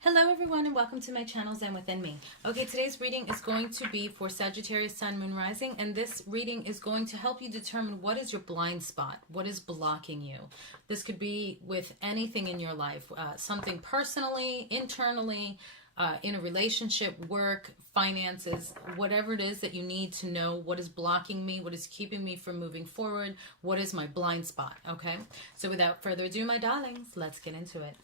Hello everyone and welcome to my channel Zen Within Me. Okay, today's reading is going to be for Sagittarius Sun, Moon, Rising, and this reading is going to help you determine what is your blind spot, what is blocking you. This could be with anything in your life, something personally, internally, in a relationship, work, finances, whatever it is that you need to know what is blocking me, what is keeping me from moving forward, what is my blind spot, okay? So without further ado, my darlings, let's get into it.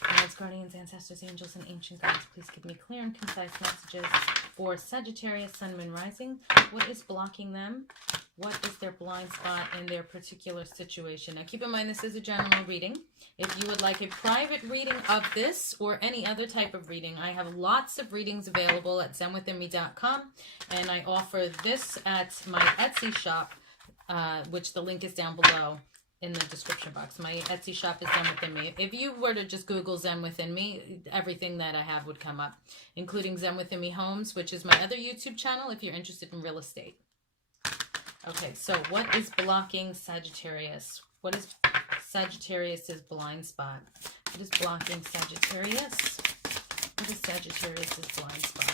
Guides, guardians, ancestors, angels, and ancient guides, please give me clear and concise messages for Sagittarius, Sun, Moon, Rising. What is blocking them? What is their blind spot in their particular situation? Now, keep in mind, this is a general reading. If you would like a private reading of this or any other type of reading, I have lots of readings available at zenwithinme.com, and I offer this at my Etsy shop, which the link is down below in the description box. My Etsy shop is Zen Within Me. If you were to just Google Zen Within Me, everything that I have would come up, including Zen Within Me Homes, which is my other YouTube channel if you're interested in real estate. Okay, so what is blocking Sagittarius? What is Sagittarius's blind spot? What is blocking Sagittarius? What is Sagittarius's blind spot?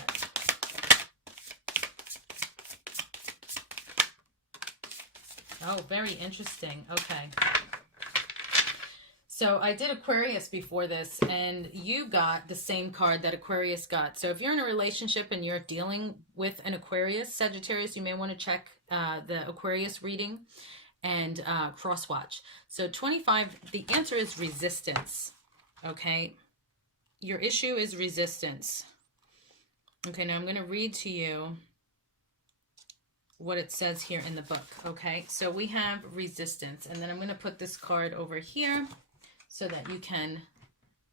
Oh, very interesting. Okay. So I did Aquarius before this, and you got the same card that Aquarius got. So if you're in a relationship and you're dealing with an Aquarius, Sagittarius, you may want to check the Aquarius reading and cross-watch. So 25, the answer is resistance. Okay. Your issue is resistance. Okay, now I'm going to read to you what it says here in the book. Okay, so we have resistance, and then I'm going to put this card over here so that you can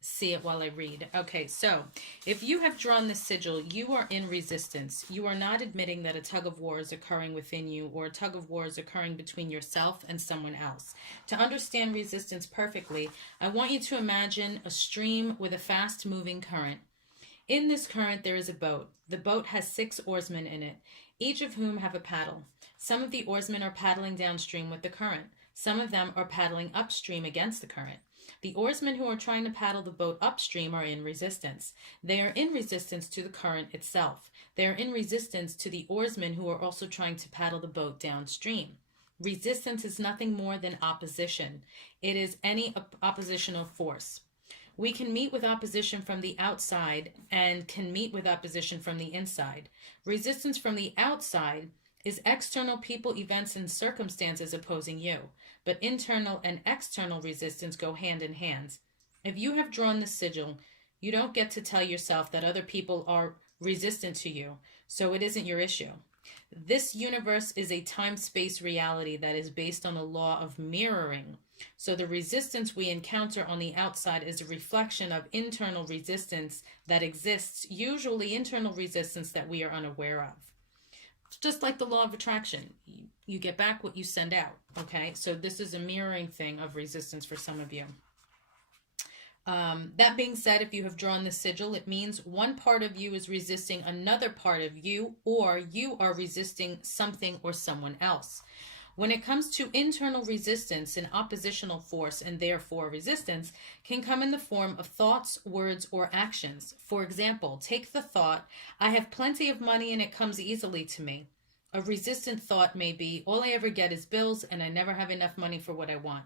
see it while I read. Okay, so if you have drawn this sigil, you are in resistance. You are not admitting that a tug of war is occurring within you, or a tug of war is occurring between yourself and someone else. To understand resistance perfectly, I want you to imagine a stream with a fast moving current. In this current, there is a boat. The boat has 6 oarsmen in it, each of whom have a paddle. Some of the oarsmen are paddling downstream with the current. Some of them are paddling upstream against the current. The oarsmen who are trying to paddle the boat upstream are in resistance. They are in resistance to the current itself. They are in resistance to the oarsmen who are also trying to paddle the boat downstream. Resistance is nothing more than opposition. It is any oppositional force. We can meet with opposition from the outside and can meet with opposition from the inside. Resistance from the outside is external people, events, and circumstances opposing you. But internal and external resistance go hand in hand. If you have drawn the sigil, you don't get to tell yourself that other people are resistant to you, so it isn't your issue. This universe is a time-space reality that is based on the law of mirroring. So the resistance we encounter on the outside is a reflection of internal resistance that exists, usually internal resistance that we are unaware of. Just like the law of attraction, you get back what you send out, okay? So this is a mirroring thing of resistance for some of you. That being said, if you have drawn the sigil, it means one part of you is resisting another part of you, or you are resisting something or someone else. When it comes to internal resistance, an oppositional force, and therefore resistance, can come in the form of thoughts, words, or actions. For example, take the thought, I have plenty of money and it comes easily to me. A resistant thought may be, all I ever get is bills and I never have enough money for what I want.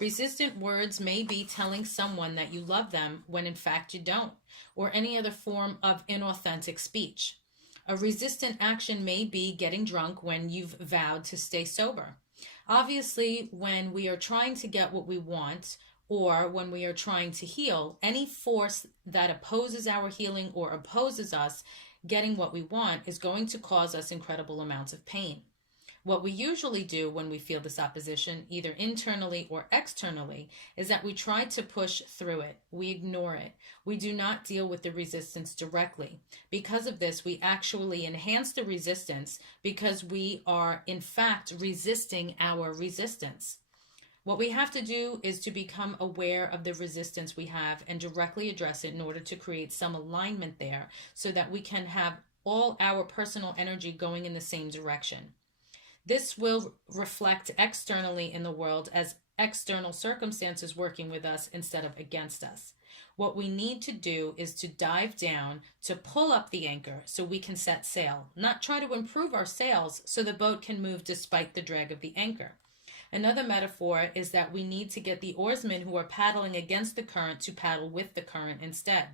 Resistant words may be telling someone that you love them when in fact you don't, or any other form of inauthentic speech. A resistant action may be getting drunk when you've vowed to stay sober. Obviously, when we are trying to get what we want, or when we are trying to heal, any force that opposes our healing or opposes us getting what we want is going to cause us incredible amounts of pain. What we usually do when we feel this opposition, either internally or externally, is that we try to push through it. We ignore it. We do not deal with the resistance directly. Because of this, we actually enhance the resistance because we are, in fact, resisting our resistance. What we have to do is to become aware of the resistance we have and directly address it in order to create some alignment there so that we can have all our personal energy going in the same direction. This will reflect externally in the world as external circumstances working with us instead of against us. What we need to do is to dive down to pull up the anchor so we can set sail, not try to improve our sails so the boat can move despite the drag of the anchor. Another metaphor is that we need to get the oarsmen who are paddling against the current to paddle with the current instead.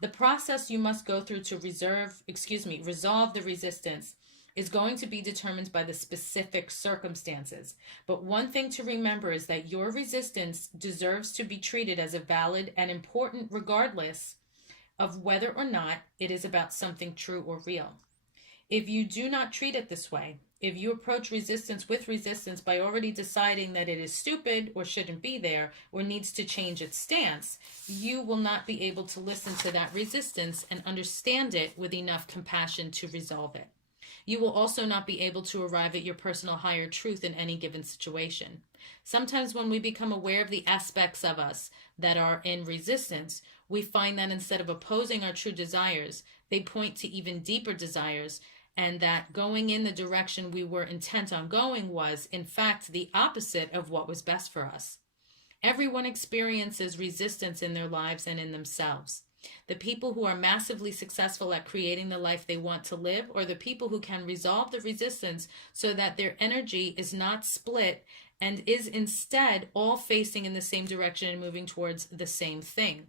The process you must go through to resolve the resistance is going to be determined by the specific circumstances. But one thing to remember is that your resistance deserves to be treated as a valid and important regardless of whether or not it is about something true or real. If you do not treat it this way, if you approach resistance with resistance by already deciding that it is stupid or shouldn't be there or needs to change its stance, you will not be able to listen to that resistance and understand it with enough compassion to resolve it. You will also not be able to arrive at your personal higher truth in any given situation. Sometimes when we become aware of the aspects of us that are in resistance, we find that instead of opposing our true desires, they point to even deeper desires, and that going in the direction we were intent on going was, in fact, the opposite of what was best for us. Everyone experiences resistance in their lives and in themselves. The people who are massively successful at creating the life they want to live, or the people who can resolve the resistance so that their energy is not split and is instead all facing in the same direction and moving towards the same thing.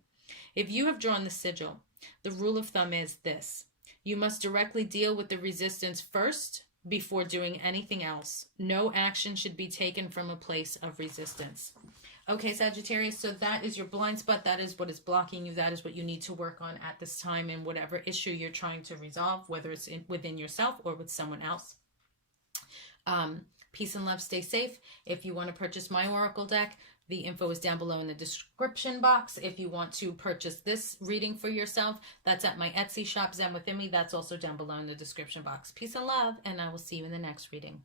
If you have drawn the sigil, the rule of thumb is this: you must directly deal with the resistance first before doing anything else. No action should be taken from a place of resistance. Okay, Sagittarius, so that is your blind spot. That is what is blocking you. That is what you need to work on at this time in whatever issue you're trying to resolve, whether it's within yourself or with someone else. Peace and love. Stay safe. If you want to purchase my Oracle deck, the info is down below in the description box. If you want to purchase this reading for yourself, that's at my Etsy shop, Zen Within Me. That's also down below in the description box. Peace and love, and I will see you in the next reading.